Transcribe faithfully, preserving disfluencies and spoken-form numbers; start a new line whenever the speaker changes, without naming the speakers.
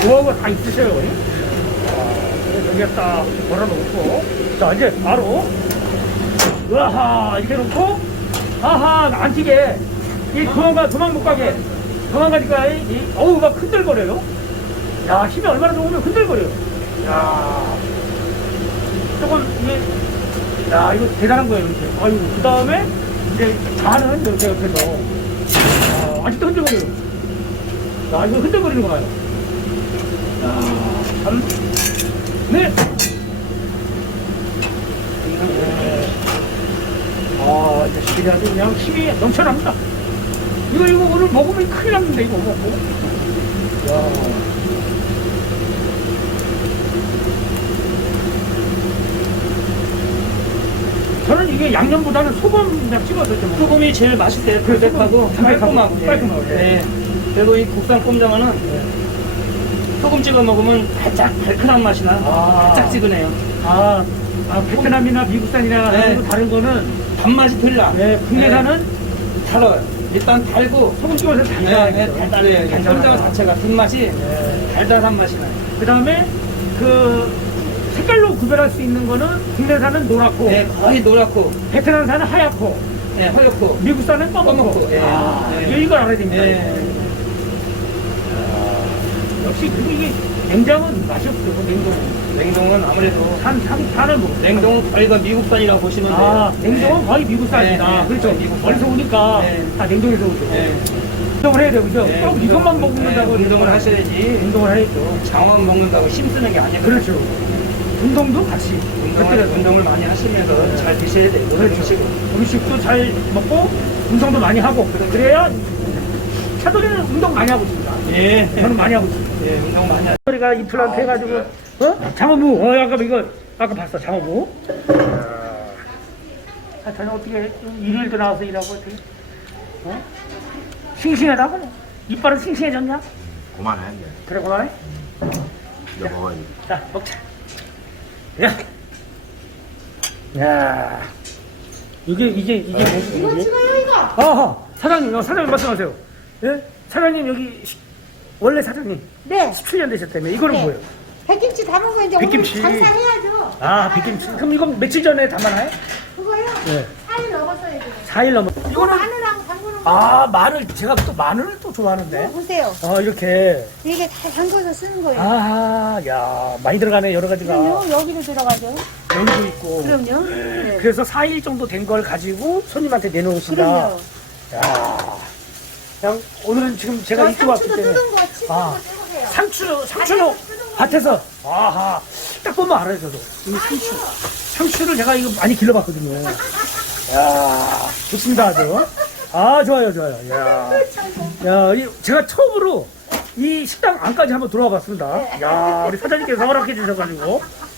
노하우가 다 있으셔요. 아, 여기에 딱 걸어놓고, 자, 이제 바로, 으아하, 이렇게 놓고, 아하, 안 튀게. 이 도망가, 도망 못 가게. 도망가니까, 이, 이, 어우, 막 흔들거려요. 야, 힘이 얼마나 좋으면 흔들거려요. 야, 조금, 이게, 야, 이거 대단한 거예요, 이렇게. 아유, 그 다음에, 이제, 잔은 이렇게 옆에서, 아, 아직도 흔들거려요. 야, 이거 흔들거리는 거 봐요. 야, 참, 네. 네. 아, 이제 시들이 아주 그냥 힘이 넘쳐납니다. 이거, 이거 오늘 먹으면 큰일 났는데, 이거 먹고. 야. 저는 이게 양념보다는 소금 그냥 찍어서 좀
소금이 제일 맛있대요. 담백하고 깔끔하고.
깔끔하고. 예.
네. 그리고 이 국산 꼼장어는
예.
소금 찍어 먹으면 살짝 달큰한 맛이 나.
아.
달짝지근해요.
아, 아 베트남이나 미국산이나
네.
하고 다른 거는
단맛이 별나.
네, 국내산은
달아요. 일단 달고
소금 찍어서
네,
달달하게.
네, 달달해요. 꼼장어 자체가 뒷맛이
네.
달달한 맛이 나요.
그 다음에 그 색깔로 구별할 수 있는 거는 국내산은 노랗고,
네, 거의 노랗고,
베트남산은 하얗고,
네, 허옇고,
미국산은 검은고.
검은고. 네.
아,
네.
이걸 알아야 됩니다.
네.
역시 그리고 이게 냉장은 맛이 없어요. 냉동.
냉동은 아무래도
산, 산, 산을 뭐.
냉동은 거의가 미국산이라고 보시면 돼요.
아, 냉동은
네.
거의 미국산이다.
네, 네.
그렇죠.
거의 미국산.
어디서 오니까
네.
다 냉동에서 오죠.
네.
운동을 해야 돼요. 그죠?
네,
꼭
운동-
이것만
네,
먹는다고
운동을 하셔야지.
운동을 해야죠.
장원 먹는다고 힘쓰는 게 아니에요.
그렇죠. 운동도 같이.
운동을,
그때라도.
운동을 많이 하시면서 잘 드셔야 돼요.
그렇죠.
음식을.
음식도 잘 먹고 운동도 많이 하고 그래야 차돌이는 운동 많이 하고 있습니다.
예.
저는 많이 하고 있습니다.
예, 운동 많이 하세요.
차돌이가 임플란트 해가지고 어? 장어무. 어, 아까 이거 아까 봤어. 장어무. 아, 저는 어떻게 일요일도 나와서 일하고 어떻게? 어? 싱싱하다고? 이빨은 싱싱해졌냐?
그만해 이제.
그래 그만해.
이제 먹어야지.
자, 먹자. 야. 야. 이게, 이게, 이게 뭐지?
이거
이게?
찍어요 이거.
아하, 사장님, 어, 사장님 말씀하세요. 예? 사장님, 여기, 시- 원래 사장님,
네.
십칠 년 되셨다며. 이거는
네.
뭐예요?
백김치 담은 거 이제
백김치.
오늘 장사해야죠.
아, 백김치. 그럼 이건 며칠 전에 담아놔요?
그거요?
네.
사 일 넘었어요 이제.
사 일 넘어.
이거
이거는,
마늘하고 담그는 거.
아, 마늘, 제가 또 마늘을 또 좋아하는데.
이거 보세요.
아, 이렇게.
이게 다 담궈서 쓰는 거예요.
아, 야, 많이 들어가네, 여러 가지가.
그럼요. 여기로 들어가죠.
여기도 있고.
그럼요. 네.
그래서 사 일 정도 된 걸 가지고 손님한테 내놓으신다.
그럼요.
야, 그냥 오늘은 지금 제가
저
이쪽 왔기
상추도
때문에
뜯은 거, 치는
아.
거 찍으세요.
상추, 상추는
밭에서 뜯은 거.
밭에서 아하 딱 보면 알아요 저도 이 상추 상추를 제가 이거 많이 길러봤거든요. 야, 좋습니다 아주. 아, 좋아요 좋아요. 야, 야, 이 제가 처음으로 이 식당 안까지 한번 들어와 봤습니다. 야, 우리 사장님께서 허락해 주셔가지고